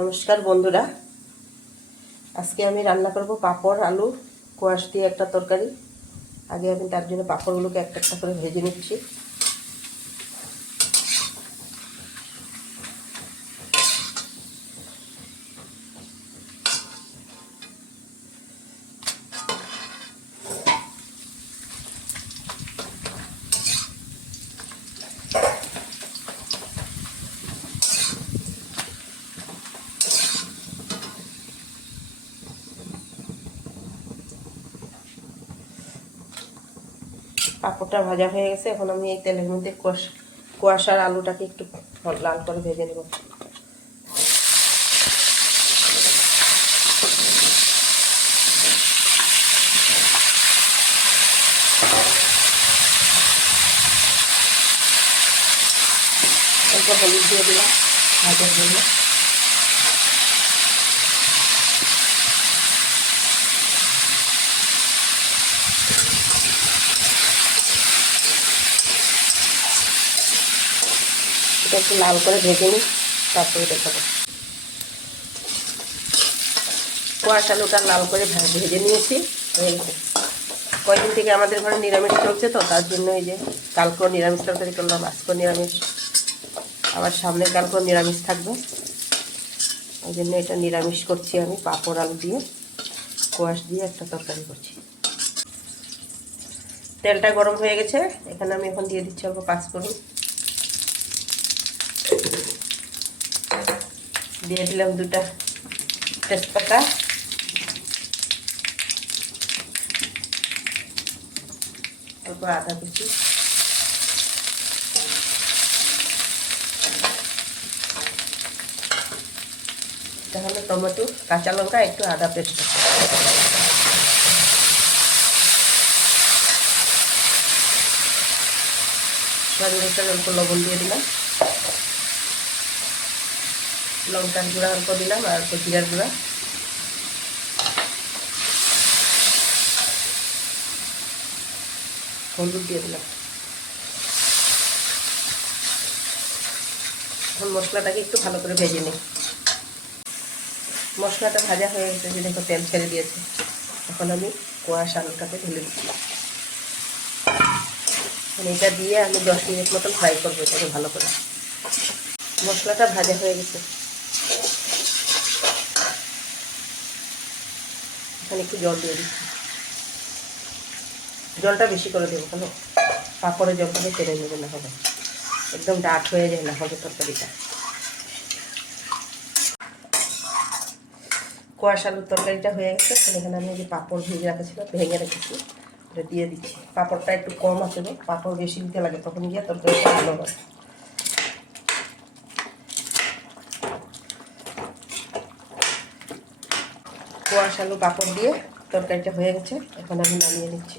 নমস্কার বন্ধুরা, আজকে আমি রান্না করব পাঁপড় আলু কোয়াশ দিয়ে একটা তরকারি। আগে আমি তার জন্য পাঁপড়গুলোকে একটা একটা করে ভেজে নিচ্ছি। পাঁপড়টা ভাজা হয়ে গেছে, এখন আমি এই তেলের মধ্যে কোয়াশার আলুটাকে একটু লাল করে ভেজে নেব। অল্প হলুদ দিয়ে দিলাম ভাজার জন্য। এটা একটু লাল করে ভেজে নিই, তারপরে দেখাবো। কোয়াশ আলুটা লাল করে ভেজে নিয়েছি, হয়ে গেছে। কয়েকদিন থেকে আমাদের ঘরে নিরামিষ চলছে, তো তার জন্য এই যে কালকেও নিরামিষ তরকারি করলাম, আজকেও নিরামিষ, আবার সামনের কালকেও নিরামিষ থাকবে। ওই জন্য এটা নিরামিষ করছি আমি, পাঁপড় আলু দিয়ে কোয়াশ দিয়ে একটা তরকারি করছি। তেলটা গরম হয়ে গেছে, এখানে আমি এখন দিয়ে দিচ্ছি অল্প পাঁচফোড়ন, দিয়ে দিলাম দুটা তেজপাতা, অল্প আদা কুচি, তাহলে টমেটো, কাঁচা লঙ্কা, একটু আদা পেস্ট, স্বাদ অনুসারে অল্প লবণ দিয়ে দিলাম, লঙ্কার গুঁড়া অল্প দিলাম, আর অল্প জিরার গুঁড়া, হলুদ দিয়ে দিলাম। এখন মশলাটাকে একটু ভালো করে ভেজে নিই। মশলাটা ভাজা হয়ে গেছে, যে দেখো তেল ছেড়ে দিয়েছে। এখন আমি কোয়াশ আলুটাকে ঢেলে দিচ্ছি। এটা দিয়ে আমি 10 মিনিট মতন ফ্রাই করবো এটাকে ভালো করে। মশলাটা ভাজা হয়ে গেছে, এখানে একটু জল দিয়ে দিচ্ছি। জলটা বেশি করে দেবো, কেন পাঁপড়ে জলটাকে টেনে নেবে, না হবে একদম ডাট হয়ে যায়, না হবে তরকারিটা। কোয়াশ আলুর তরকারিটা হয়ে গেছে, এখানে আমি যে পাঁপড় ভেজে রেখেছিলাম, ভেঙে রেখেছি, এটা দিয়ে দিচ্ছি। পাঁপড়টা একটু কম আছে, পাঁপড় বেশি দিতে লাগে, তখন গিয়ে তরকারিটা ভালো হয়। কোয়াশ আলু পাঁপড় দিয়ে তরকারিটা হয়ে গেছে, এখন আমি নামিয়ে নিচ্ছি।